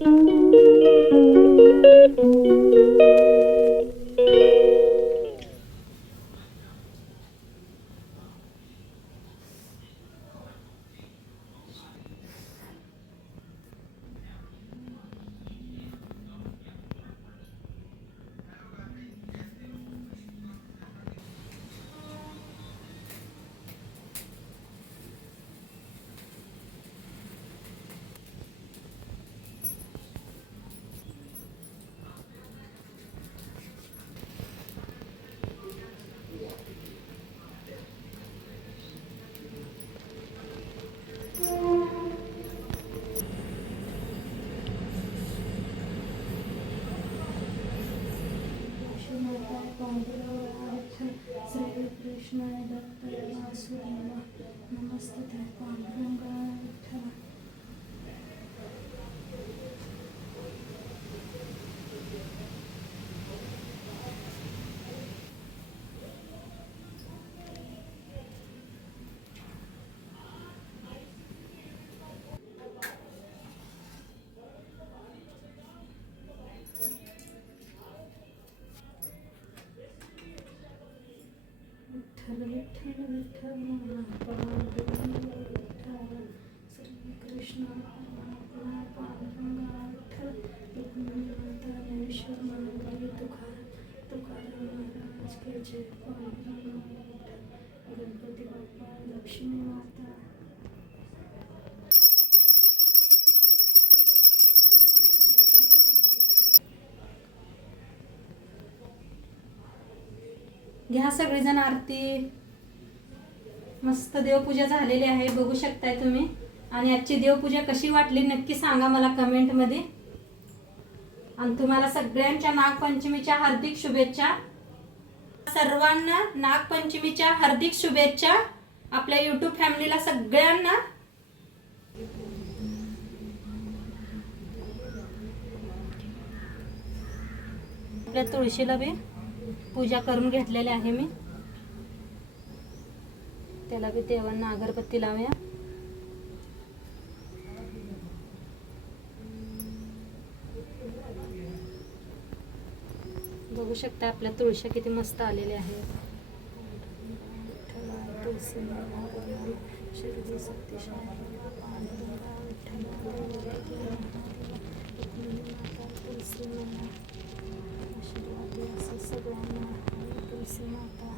श्री कृष्णाय दत्ताय वासुदेवाय नमस्ते पांडुरंगाय विठ्ठल. विठ्ठल विठ्ठल विठ्ठल पांडुरंग विठ्ठल श्री कृष्ण पांडुरंगा विठ्ठल रुक्मिणीमाता ज्ञानेश्वर माऊली तुकाराम महाराज की जय. पांडुरंगा विठ्ठल गणपती बाप्पा लक्ष्मी माता. घ्या सगळेजण आरती. मस्त देवपूजा झालेली आहे, बघू शकताय तुम्ही. आणि आजची देवपूजा कशी वाटली नक्की सांगा मला कमेंट मध्ये. आणि तुम्हाला सगळ्यांच्या नागपंचमीच्या हार्दिक शुभेच्छा. सर्वांना नागपंचमीच्या हार्दिक शुभेच्छा. आपल्या यूट्यूब फॅमिलीला सगळ्यांना. आपल्या तुळशीला बी पूजा करून घेतलेली आहे मी. त्याला बी देवांना अगरबत्ती लावूया. बघू शकता आपल्या तुळशी किती मस्त आलेल्या आहेत. तुळशी शिर्डी सत्यशाई तुळशी आशीर्वाद असं सगळ्यांना. तुळशी माता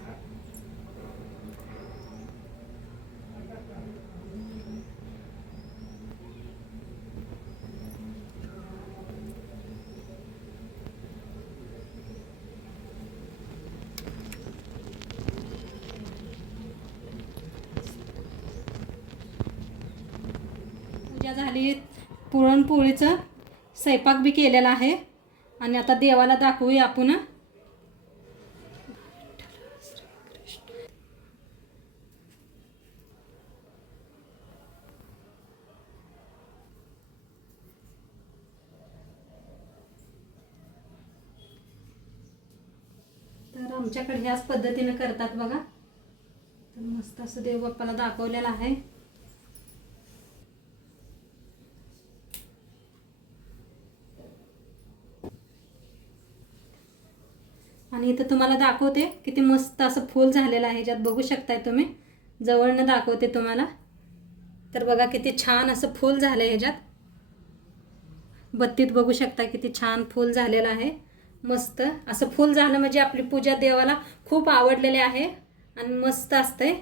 पूजा झाली. पुरणपोळीचं स्वयंपाक बी केलेला आहे. आणि आता देवाला दाखवूया आपण. तर आमच्याकडे ह्याच पद्धतीने करतात बघा. तर मस्त असं देवबाप्पाला दाखवलेलं आहे. आणि इथं तुम्हाला दाखवते किती मस्त असं फूल झालेलं आहे. ह्याच्यात बघू शकताय तुम्ही. जवळनं दाखवते तुम्हाला. तर बघा किती छान असं फूल झालंय. ह्याच्यात बत्तीत बघू शकता किती छान फूल झालेलं आहे. मस्त असं फूल झालं म्हणजे आपली पूजा देवाला खूप आवडलेली आहे आणि मस्त असते.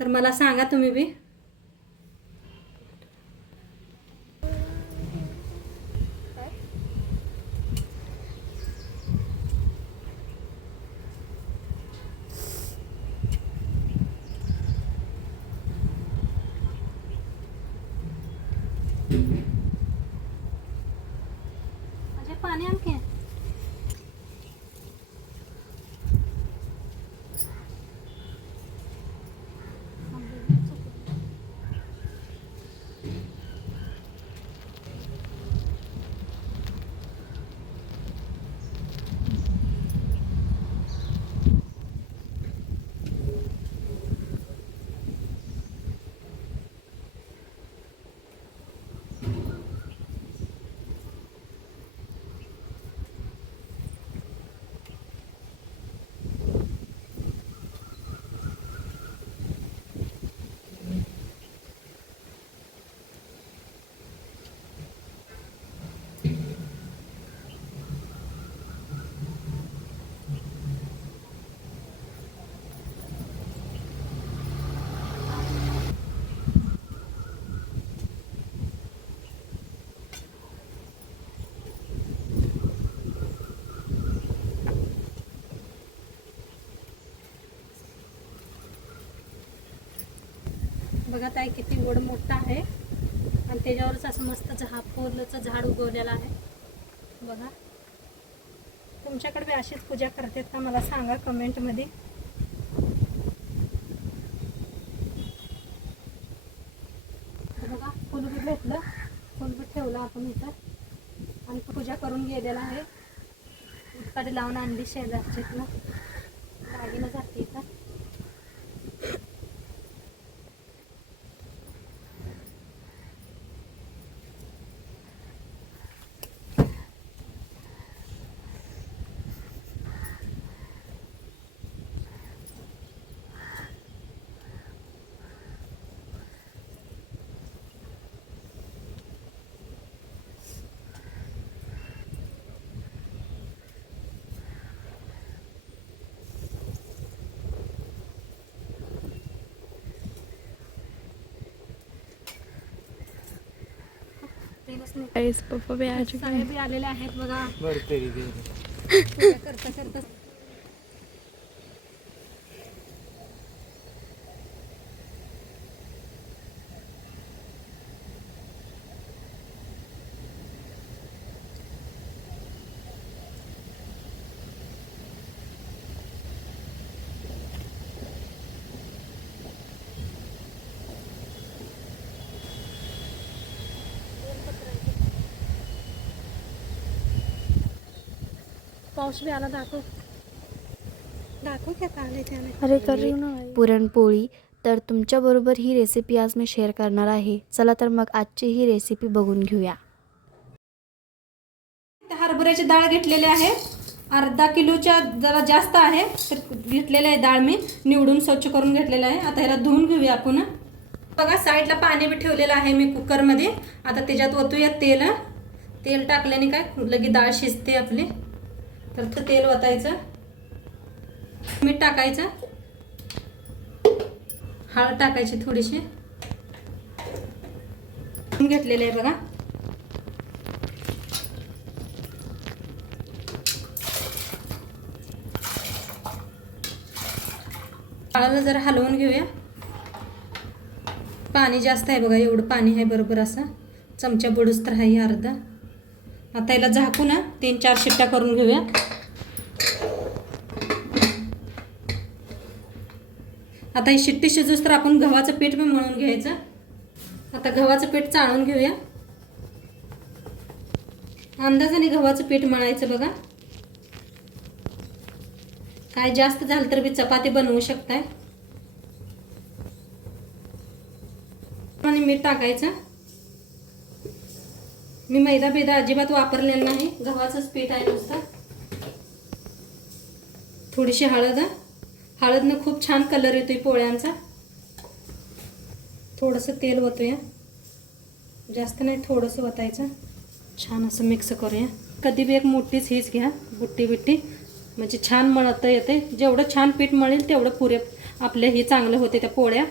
तर मला सांगा तुम्ही बी. पाणी आणखी बघा ताई किती गोड मोठा आहे आणि त्याच्यावरच असं मस्त फुलाचं झाड उगवलेलं आहे बघा. तुमच्याकडे अशीच पूजा करतात का मला सांगा कमेंटमध्ये. बघा फुलबी भेटलं, फुलबी ठेवलं आपण इथं आणि पूजा करून गेलेला आहे. कधी लावून आणली शेजारचीतनं, दागिनं जाते इथं. गाइस पप्पा भी आ चुके हैं. साहेब आलेले आहेत बघा. बरं पूजा करता करता पाऊस भी आला. दाखव क्या आले त्याने. अरे कर रही हूँ ना. पुरणपोळी. तर तुमच्याबरोबर ही रेसिपी आज मी शेअर करणार आहे. चला तर मग आजची ही रेसिपी बघून घेऊया. हरभऱ्याची डाळ घेतलेली आहे, अर्धा किलोच्या जरा जास्त आहे तर घेतलेली आहे डाळ. मी निवडून स्वच्छ करून घेतलेलं आहे. आता ह्याला धुवून घेऊया आपण. बघा साईडला पाणी बी ठेवलेलं आहे मी कुकरमध्ये. आता त्याच्यात ओतूया तेल. तेल टाकल्याने काय लगे डाळ शिजते आपली. तर तेल ओतायचं, मीठ टाकायचं, हळद टाकायची थोडीशी. घेतलेले आहे बघा. डाळाला जरा हलवून घेऊया. पाणी जास्त आहे बघा, एवढं पाणी आहे बरोबर असं चमचा बुडूस तर आहे अर्धा. आता याला झाकू ना 3-4 शिट्ट्या करून घेऊया. आता ही शिट्टी शिजूस तर आपण गव्हाचं पीठ बी मळून घ्यायचं. आता गव्हाचं पीठ चाळून घेऊया. अंदाजाने गव्हाचं पीठ मळायचं बघा. काय जास्त झालं तर बी चपाती बनवू शकताय. आणि मीठ टाकायचं. मी मैदा बेदा अजिबात वापरलेला नाही, गव्हाचंच पीठ आहे नुसतं. थोडीशी हळद. हळदनं खूप छान कलर येतोय पोळ्यांचा. थोडंसं तेल ओतूया, जास्त नाही थोडंसं ओतायचं. छान असं मिक्स करूया. कधी बी एक मोठीच हीच घ्या, बुट्टी बिट्टी, म्हणजे छान मळता येते. जेवढं छान पीठ मळेल तेवढं पुरे आपले हे चांगलं होते त्या पोळ्या.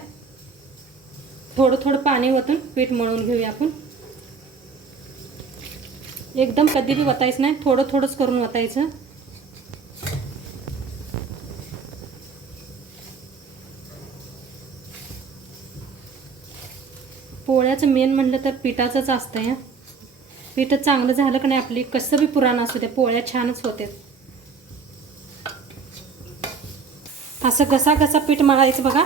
थोडं थोडं पाणी ओतून पीठ मळून घेऊया आपण. एकदम कधी बी वतायचं नाही, थोडं थोडंच करून वतायचं. पोळ्याचं मेन म्हणलं तर पिठाचंच असतं या. पीठ चांगलं झालं की नाही आपली कसं बी पुराण असू दे पोळ्या छानच होते. असं घसा घसा पीठ मळायचं बघा.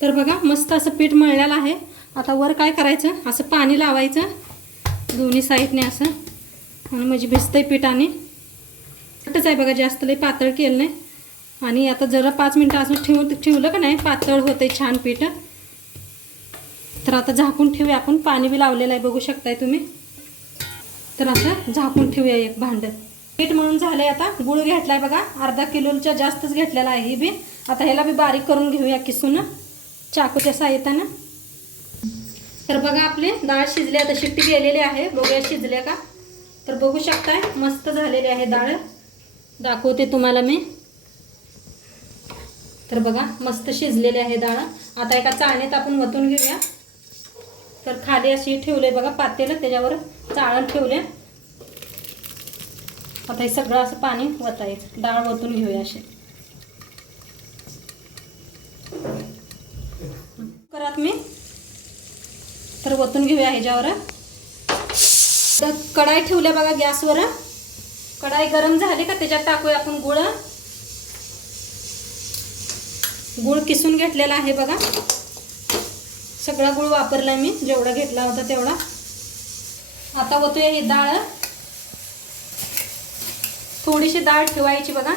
तर बघा मस्त असं पीठ मळलेलं आहे. आता वर काय करायचं, असं पाणी लावायचं दोन्ही साईडने असं, आणि म्हणजे भिजतंय पीठ. आणि घट्टच आहे बघा, जास्त लई पातळ केलं नाही. आणि आता जरा 5 मिनटं असं ठेवलं का नाही पातळ होतंय छान पीठ. तर आता झाकून ठेवूया आपण. पाणी बी लावलेलं आहे बघू शकताय तुम्ही. तर आता झाकून ठेवूया एक भांडं. पीठ मळून झालंय. आता गुळ घेतलाय बघा, अर्धा किलोच्या जास्तच घेतलेला आहे ही बी. आता ह्याला बी बारीक करून घेऊया किसून चाकूच्या साह्याने. तर बघा आपले डाळ शिजली, आता शिट्टी गेलेली आहे. बघूया शिजल्या का. तर बघू शकताय मस्त झालेली आहे डाळ. दाखवते तुम्हाला मी. तर बघा मस्त शिजलेली आहे डाळ. आता एका चाळणीत आपण वतून घेऊया. तर खाली अशी ठेवले बघा पातेलं, त्याच्यावर चाळण ठेवले. आता हे सगळं असं पाणी वतायचं, डाळ वतून घेऊया असे. करत मी तर वतून घेऊया ह्याच्यावर. तर कढाई ठेवल्या बघा गॅसवर. कढाई गरम झाली का त्याच्यात टाकूया आपण गुळ. गुळ किसून घेतलेला आहे बघा. सगळा गुळ वापरला मी, जेवढा घेतला होता तेवढा. आता वतूया ही डाळ. थोडीशी डाळ ठेवायची बघा.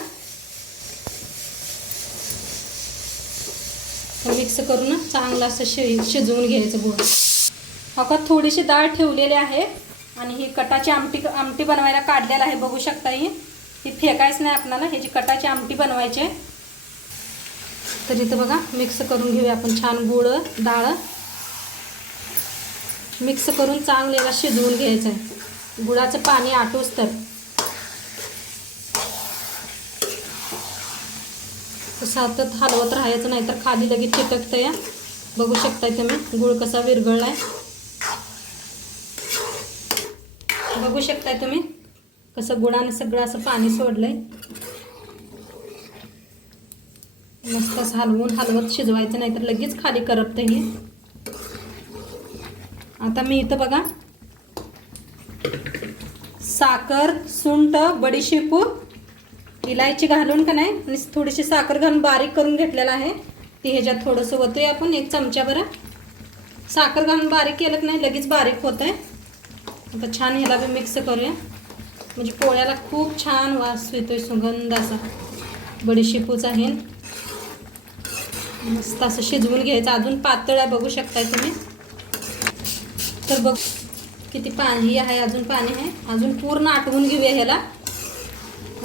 मिक्स करून चांगलं असं शिजवून घ्यायचं गुळ. आता थोडीशी डाळ ठेवलेली आहे आणि ही कटाची आमटी बनवायला काढलेला आहे, बघू शकता. ही फेकायच नाही आपल्याला, ह्याची कटाची आमटी बनवायची आहे. तर इथं बघा मिक्स करून घेऊया आपण छान गुळ डाळ. मिक्स करून चांगल्याला शिजवून घ्यायचं आहे, गुळाचं पाणी आटूस तर. सातत हलवत राहायचं, नाही तर खाली लगेच चिटकतं या. बघू शकताय तुम्ही गुळ कसा विरघळलाय. बघू शकताय तुम्ही कसं गुळाने सगळं असं पाणी सोडलंय. मस्त असं हलवत शिजवायचं, नाही तर लगेच खाली करपतं हे. आता मी इथं बघा साखर, सुंठ, बडीशेपू, इलायची घालून का नाही आणि थोडीशी साखर घालून बारीक करून घेतलेला आहे. ती ह्याच्यात थोडंसं वतूया आपण, 1 चमचा बरं. साखर घालून बारीक केलं की नाही लगेच बारीक होतं आहे. आता छान ह्याला बी मिक्स करूया, म्हणजे पोळ्याला खूप छान वास येतोय, सुगंध असा बडीशेपूचा हे. मस्त असं शिजवून घ्यायचं. अजून पातळ आहे, बघू शकताय तुम्ही. तर बघ किती पाणी आहे, अजून पाणी आहे. अजून पूर्ण आटवून घेऊया ह्याला.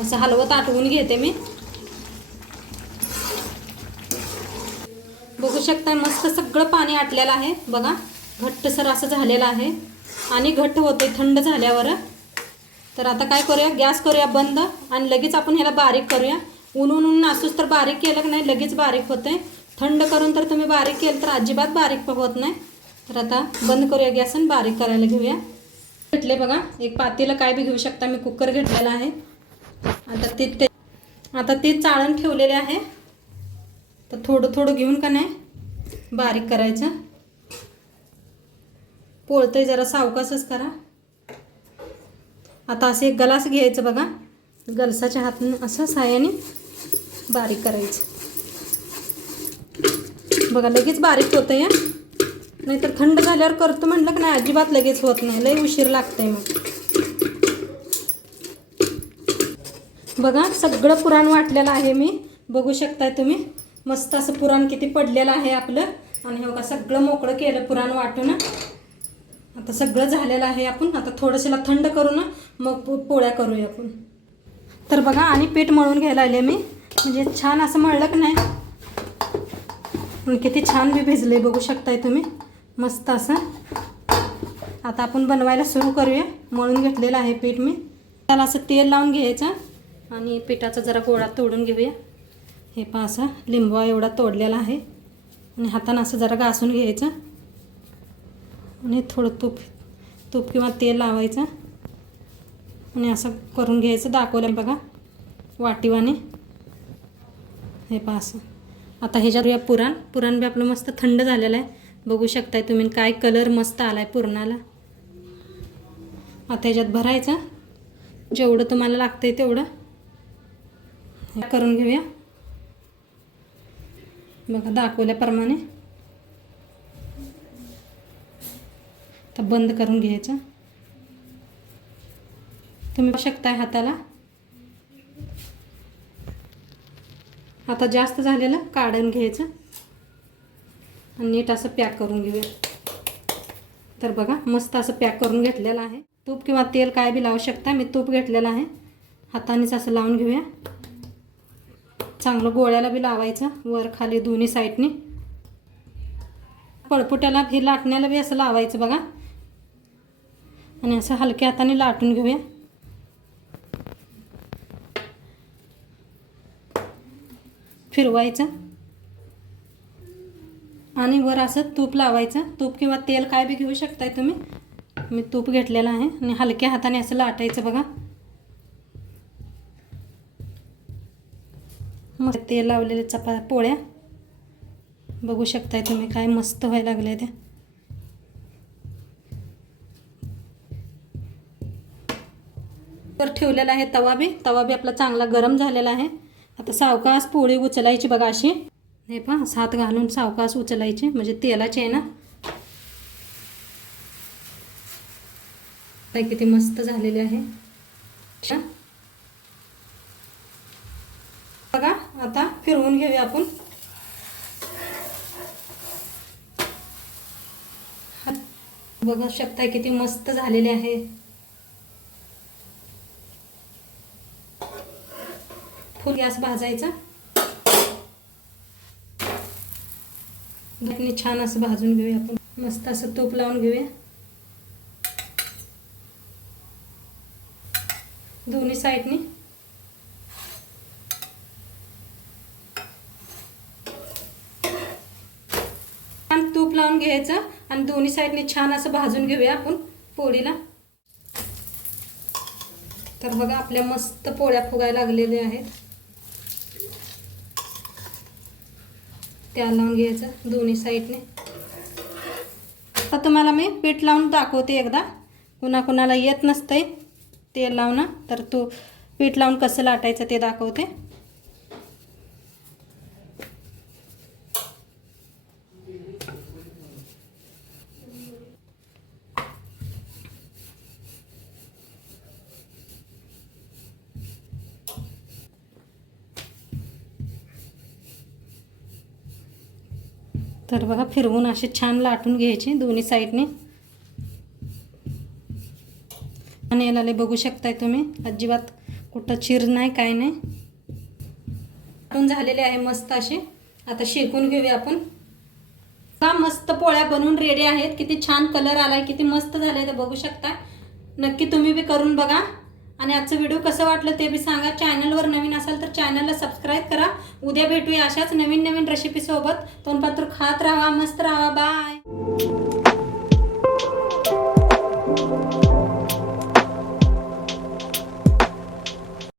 असं हलवत आटवून घेते मी. बघू शकता मस्त सगळं पाणी आटलेलं आहे बघा. घट्टसर असं झालेलं आहे आणि घट्ट होते थंड झाल्यावर. तर आता काय करूया, गॅस करूया बंद आणि लगेच आपण ह्याला बारीक करूया. ऊन असूच तर बारीक केलं की नाही लगेच बारीक होते. थंड करून तर तुम्ही बारीक केलं तर अजिबात बारीक होत नाही. तर आता बंद करूया गॅस आणि बारीक करायला घेऊया. घेतले बघा एक पातेलं, काय बी घेऊ शकता. मी कुकर घेतलेला आहे. आता ते चाळण ठेवलेले आहे. तर थोडं थोडं घेऊन का नाही बारीक करायचं. पोळतंय जरा सावकाशच करा. आता असे एक गलास घ्यायचं बघा, गलसाच्या हाताने असं साह्याने बारीक करायचं. बघा लगेच बारीक होतं या. नाहीतर थंड झाल्यावर करतो म्हटलं की नाही अजिबात लगेच होत नाही, लई उशीर लागतंय मग. बघा सगळं पुरण वाटलेलं आहे मी, बघू शकताय तुम्ही. मस्त असं पुरण किती पडलेलं आहे आपलं. आणि हे बघा सगळं मोकळं केलं पुरण वाटून. आता सगळं झालेलं आहे. आपण आता थोडंसं थंड करू ना मग पोळ्या करूया आपण. तर बघा आणि पीठ मळून घ्यायला आले मी, म्हणजे छान असं मळलं की नाही. किती छान बी भिजले बघू शकताय तुम्ही मस्त असं. आता आपण बनवायला सुरू करूया. मळून घेतलेलं आहे पीठ मी. त्याला असं तेल लावून घ्यायचं आणि पिठाचा जरा गोळा तोडून घेऊया. हे पहा असा लिंबू एवढा तोडलेला आहे आणि हातानं असं जरा घासून घ्यायचं आणि थोडं तूप किंवा तेल लावायचं आणि असं करून घ्यायचं. दाखवलं बघा वाटीवाने. हे पहा असं. आता ह्याच्यात पुरण बी आपलं मस्त थंड झालेलं आहे, बघू शकताय तुम्ही. काय कलर मस्त आलाय पुरणाला. आता ह्याच्यात भरायचं जेवढं तुम्हाला लागतंय तेवढं करून घेऊया. बघा दाखवल्याप्रमाणे. तर बंद करून घ्यायचं. तुम्ही बघू शकताय हाताला. आता जास्त झालेलं काढून घ्यायचं आणि नीट असं पॅक करून घेऊया. तर बघा मस्त असं पॅक करून घेतलेलं आहे. तूप किंवा तेल काय बी लावू शकता. मी तूप घेतलेलं आहे. हातानेच असं लावून घेऊया. चांगलं गोळ्याला बी लावायचं वर खाली दोन्ही साईडनी. पळपुट्याला बी लाटण्याला बी असं लावायचं बघा आणि असं हलक्या हाताने लाटून घेऊया. फिरवायचं आणि वर असं तूप लावायचं. तूप किंवा तेल काय बी घेऊ शकताय तुम्ही. मी तूप घेतलेलं आहे आणि हलक्या हाताने असं लाटायचं बघा. मग तेल लावलेले पोळ्या बघू शकताय तुम्ही, काय मस्त व्हायला लागले त्या. वर ठेवलेला आहे तवा बी आपला चांगला गरम झालेला आहे. आता सावकाश पोळी उचलायची बघा अशी, हे पहा हात घालून सावकाश उचलायची, म्हणजे तेलाची आहे ना. काय किती मस्त झालेले आहे बघा. आता फिरवून घेऊया आपण. बघू शकताय किती मस्त झालेले आहे. फुल गॅस भाजायचा, छान असं भाजून घेऊया आपण. मस्त असं तूप लावून घेऊया दोन्ही साईडनी. छान तूप लावून घ्यायचं आणि दोन्ही साईडनी छान असं भाजून घेऊया आपण पोळीला. तर बघा आपल्या मस्त पोळ्या फुगायला लागलेल्या आहेत. त्या लावून घ्यायचं दोन्ही साईडने. आता तुम्हाला मी पीठ लावून दाखवते एकदा, कुणाकुणाला येत नसतंय तेल लावणं, तर तो पीठ लावून कसं लाटायचं ते दाखवते. तर बघा फिरवून असे छान लाटून घ्यायचे दोन्ही साईडने. आणि याला बघू शकताय तुम्ही, अजिबात कुठं चिर नाही, काय नाही. लाटून झालेले आहे मस्त असे. आता शेकून घेऊया आपण. का मस्त पोळ्या बनवून रेडी आहेत. किती छान कलर आलाय, किती मस्त झाले ते बघू शकता. नक्की तुम्ही बी करून बघा. आणि आजचं व्हिडिओ कसं वाटलं ते बी सांगा. चॅनलवर नवीन असाल तर चॅनलला सबस्क्राईब करा. उद्या भेटूया अशाच नवीन रेसिपी सोबत. तोंडपात्र खात राहा, मस्त राहा. बाय.